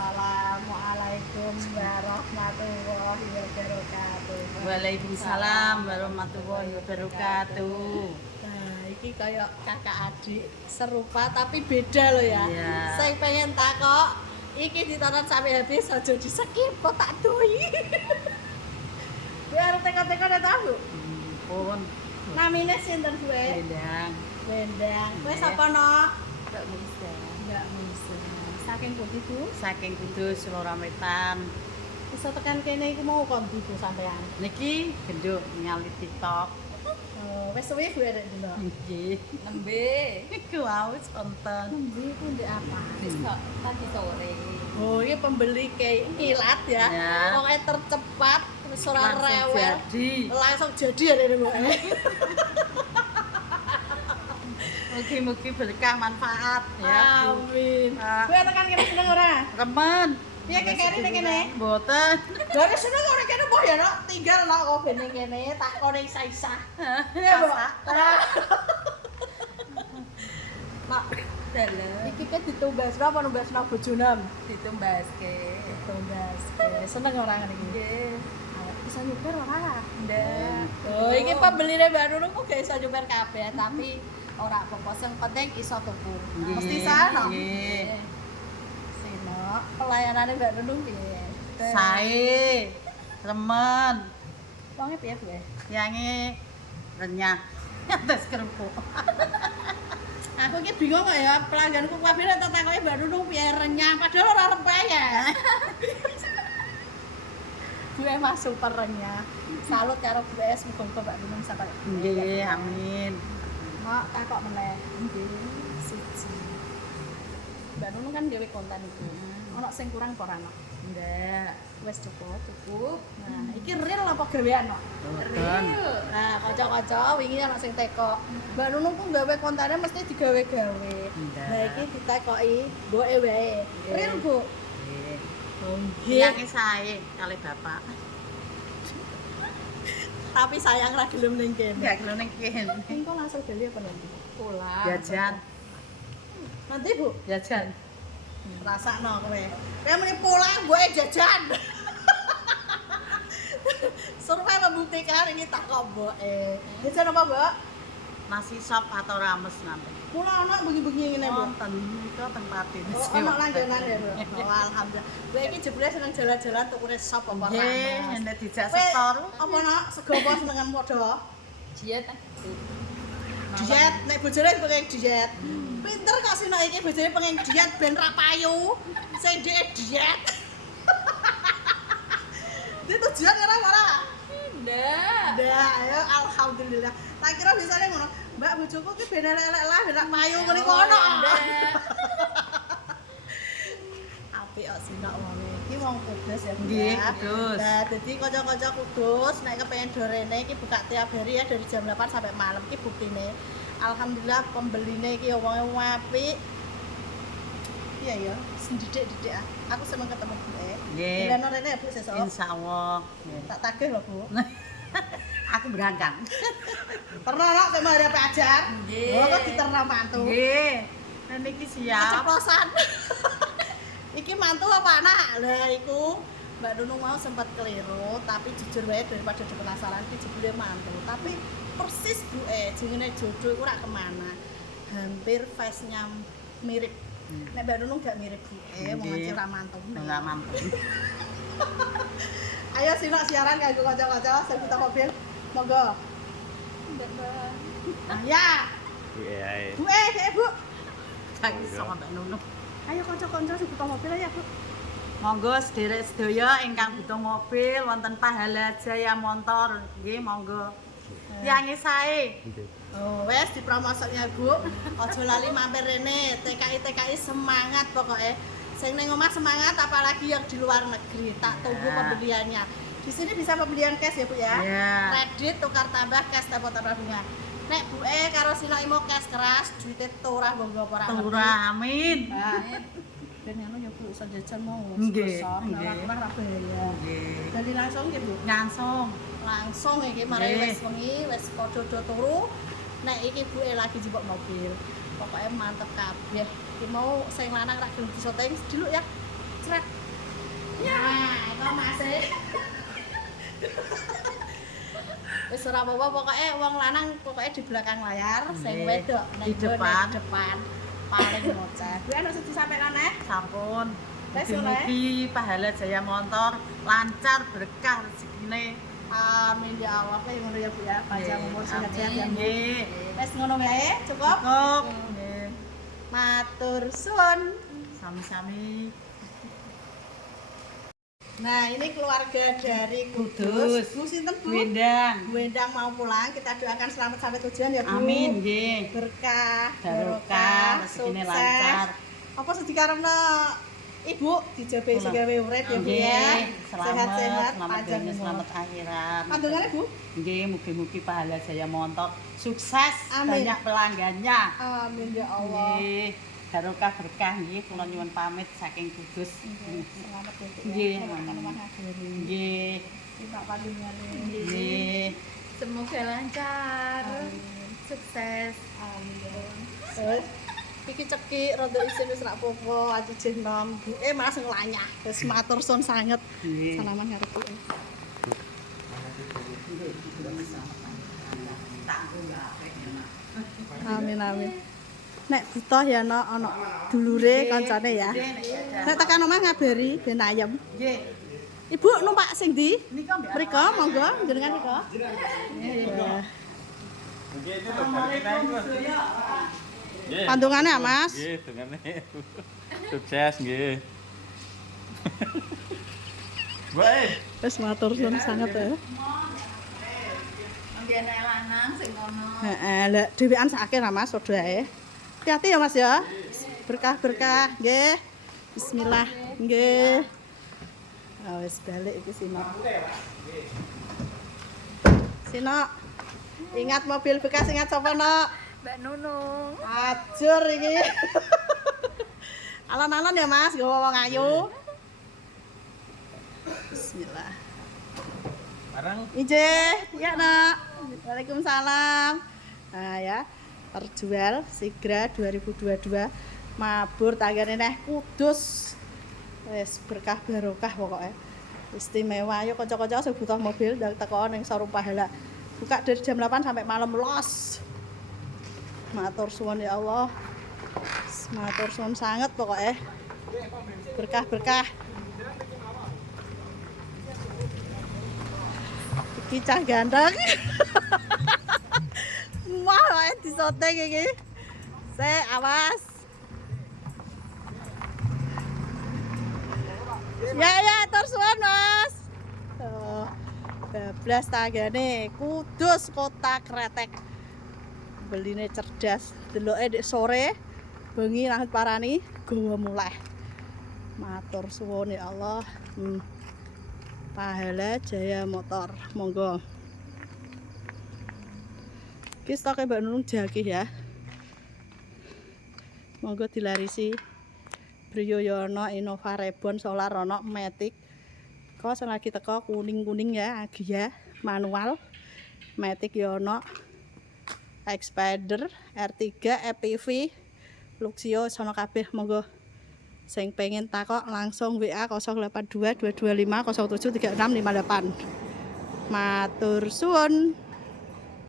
Assalamualaikum warahmatullahi wabarakatuh. Waalaikumsalam warahmatullahi wabarakatuh. Nah, iki kayak kakak adik serupa tapi beda loh ya. Iya. Saya pengen takok, iki ditonton sampai habis aja di skip kok tak doi. Biar teko-teko ada tahu. Pun Namine sinten gue? bendang. Bendang. Kowe sapa no? Enggak bisa. Enggak bisa. Saking putih Bu. Saking Kudus Lora Wetan. Bisa tekan kene iku mau kon Bu sampean. Niki genduk nyali TikTok. Oh, wis suwe gue rek dino. Nggih. Nembe Iku wis konten. Nembe ku ndek apa? tadi sore. Oh, ini pembeli kayak kilat ya. Ya. Pokoknya tercepat, wis ora Langsung rewel. jadi. Langsung jadi ya ini Bu. Mugi-mugi berkah manfaat ya. Bu. Amin. Ah. Gue tekan kene seneng ora? Remen. Iya kayak kene ning kene. Mboten. Dari seneng ora kene mbah ya, Nok. Tinggal nok kok ben ning kene tak kone isa-isa. Iya, Bu. Mak, Dalam iki kan ditumbas apa numbasno bojonem? ditumbaske. Ditumbas. Seneng ora ngene iki? Nggih. Awak bisa nyuper ora? Ndak. Oh, iki pembeline Mbak Nunung ku gak iso nyuper kabeh, tapi ora apa-apa, sing penting iso tuku. Nggih, Mesti sana. nggih. Sino, pelayanane Mbak Nunung piye? Sae. Remen. Wonge piye, Bu? Yange renyah. Atas kerupuk. Aku iki bingung kok ya, pelangganku kabeh tak takoki Mbak Nunung piye renyah, padahal ora rempah ya. Gue mah super renyah. Salut karo gue, muga-muga Mbak Nunung sampai. Nggih, amin. Mak takok meneh. Nggih, siji. Mbak Nunung kan gawe konten iku. Ono sing kurang apa ora, Nok? Ndak. Wis cukup. Cukup. Nah, iki real apa gawean, Nok? Mboten. Nah, kanca-kanca wingi ana sing teko. Mbak Nunung ku gawe kontennya mesti digawe-gawe. Ndak. Nah, iki ditekoki mboke wae. Real, Bu. Nggih. Oh, Yange sae kali bapak. Tapi sayang ra gelem ning kene. Enggak gelem ning kene. Engko langsung beli apa nanti? Pulang. Jajan, Nanti, Bu. jajan. Rasakno kowe. Kowe muni pulang mboke jajan. Survei membuktikan ini tak kok mboke. Jajan apa, Mbak? Nasi sop atau rames nanti. Mula ana bengi-bengi ngene, Bu. Wonten niku tempatin. Oh, ana langganan ya, Bu. Oh, alhamdulillah. Kowe iki jebule seneng jalan-jalan tukune sop apa Nggih, rames. nek dijak Kowe setor. apa nak sego apa senengan padha? Diet. Diet, nek bojone pengen diet. Pinter kok sih nek iki bojone pengen diet ben ra payu. Sing dhek diet. Dia tujuan ora? Ndak. Ndak, ayo alhamdulillah. Tak kira misalnya ngono, Mbak bojoku ki ben elek-elek lah, ben ra payu ngene kono. Ndak. Apik kok sih nek wong iki wong Kudus ya. Bu, Nggih, ya. Kudus. Nah, dadi kanca-kanca Kudus nek kepengen dorene iki buka tiap hari ya dari jam 8 sampai malam iki buktine. Alhamdulillah pembeline iki wonge apik. Iya ya, sendidik-didik ah. Aku seneng ketemu Bu. Nggih. Dileno rene ya Bu sesuk. Insyaallah. Nggih. Tak tagih lho Bu. Aku berangkat. Pernah nak sama ada pacar? Nggih. Oh, kok diterna mantu. Nggih. Niki siap. Keceplosan. Iki mantu apa anak? Lah iku Mbak Nunung mau sempat keliru, tapi jujur wae daripada penasaran iki jebule mantu. Tapi persis Bu jenenge jodoh iku ora kemana. Hampir face-nya mirip. Nek Mbak Nunung gak mirip Bu mau Nggih. ngaji ora mantu. Enggak mampu. Ayo sinok siaran kanggo kanca-kanca sing kita mobil. Monggo. Ndak, Bang. Nah, ya. Iya. Bu kayak Bu. Lagi sama Mbak Nunung. Ayo kanca-kanca sing butuh mobil ya, Bu. Monggo sederek sedaya ingkang butuh mobil wonten Pahala Jaya Montor. Nggih, monggo. Yange sae. Oh, wes dipromosinya Bu. Ojo lali mampir rene. TKI semangat pokoknya. Sing ning omah semangat apalagi yang di luar negeri. Tak tunggu Ya. pembeliannya. Di sini bisa pembelian cash ya, Bu ya. Ya. Kredit tukar tambah cash tanpa tambah bunga. Nek Bu karo Sina Imo cash keras, duite turah monggo apa ora ngerti. Turah, amin. Nah, ben ngono ya Bu, iso jajan mau. Nggih, Sebesar, nggih. ora ora bahaya. Nggih. Jadi langsung nggih Bu. Langsung. Langsung iki mari Nggih. wis wengi wis padha do turu. Nek iki buke lagi jebok mobil. Pokoknya mantep kabeh. Iki mau sing lanang ra gelem disoting diluk ya. Cret. Nah, itu masih. Wis ora apa-apa pokoke wong lanang pokoke di belakang layar, sing Nggih, wedok di depan. depan paling ngoceh. Kuwi ana sing disampaikan Sampun. Wes, Mugi-mugi pahala Jaya Montor lancar berkah rezekine. Amin ya Allah, kayak ngono ya Bu ya. Panjang umur sehat-sehat ya Bu. Nggih. Wes ngono wae, cukup. Cukup. Nggih. Matur suwun. Sami-sami. Nah, ini keluarga dari Kudus. Kudus. Bu sinten Bu? Wendang. Bu Endang mau pulang, kita doakan selamat sampai tujuan ya Bu. Amin nggih. Berkah, Barokah, rezekine lancar. Apa sedih karena Ibu dijabe sing gawe urip ya Bu ya. Nggih, selamat, Sehat-sehat, selamat panjang dunia, umur. selamat akhirat. Kandungane Bu? Nggih, mugi-mugi pahala Jaya Montor sukses, Amin. banyak pelanggannya. Amin ya Allah. Nggih, barokah berkah nggih, kula nyuwun pamit saking Kudus. Selamat ya Bu. Nggih, Selamat amin. rumah akhiri. Nggih, Tidak pandungane. nggih. Semoga lancar. Amin. Sukses. Amin. Iki cekik rada isin wis rak popo ati jeh nom. Buke malah sing lanyah. Wis matur suwun sanget. Nggih. Salaman karo buke. Amin amin. Nek butuh ya ana dulure kancane ya. Nek tekan omah ngabari ben ayem. Nggih. Ibu numpak sing ndi? Nika mbak. Mriko monggo jenengan mriko. Pandungane ya, Mas. Nggih, dongane. Sukses nggih. Baik. Wis matur suwun sanget ya. Ambiane lanang sing ngono. Heeh, lek dhewean sakake ra Mas, padha ae. Hati-hati ya Mas ya. Berkah-berkah, nggih. Bismillah, nggih. Ah wis balik iki Sino. Sino. Ingat mobil bekas, ingat sapa, Nok? Mbak Nunung. Ajur iki. Alon-alon ya Mas, gawa wong ayu. Bismillah. Barang Ije, ya Nak. Waalaikumsalam. Nah ya, terjual Sigra 2022. Mabur tanggane neh Kudus. Wis berkah barokah pokoknya. Istimewa. Ayo kanca-kanca sing butuh mobil ndang teko ning showroom Pahala. Buka dari jam 8 sampai malam los. Matur suwun ya Allah. Matur suwun sanget pokoknya. Berkah-berkah. Iki cah ganteng. Wah, wae disoteng iki. Awas. Ya, tur suwun, Mas. Oh, bablas tanggane Kudus Kota Kretek. Beline cerdas, deloke nek sore bengi nang parani gawa muleh. Matur suwun ya Allah. Pahala Jaya Motor, monggo. Iki stoke Mbak Nunung jaki ya. Monggo dilarisi. Brio Yono Innova Reborn Solar ono Matic. Kok sing lagi teko kuning-kuning ya, Agia manual. Matic Yono Xpander R3 EPV Luxio sono kabeh monggo. Sing pengen takok langsung WA 082 225 073658. Matur suwun.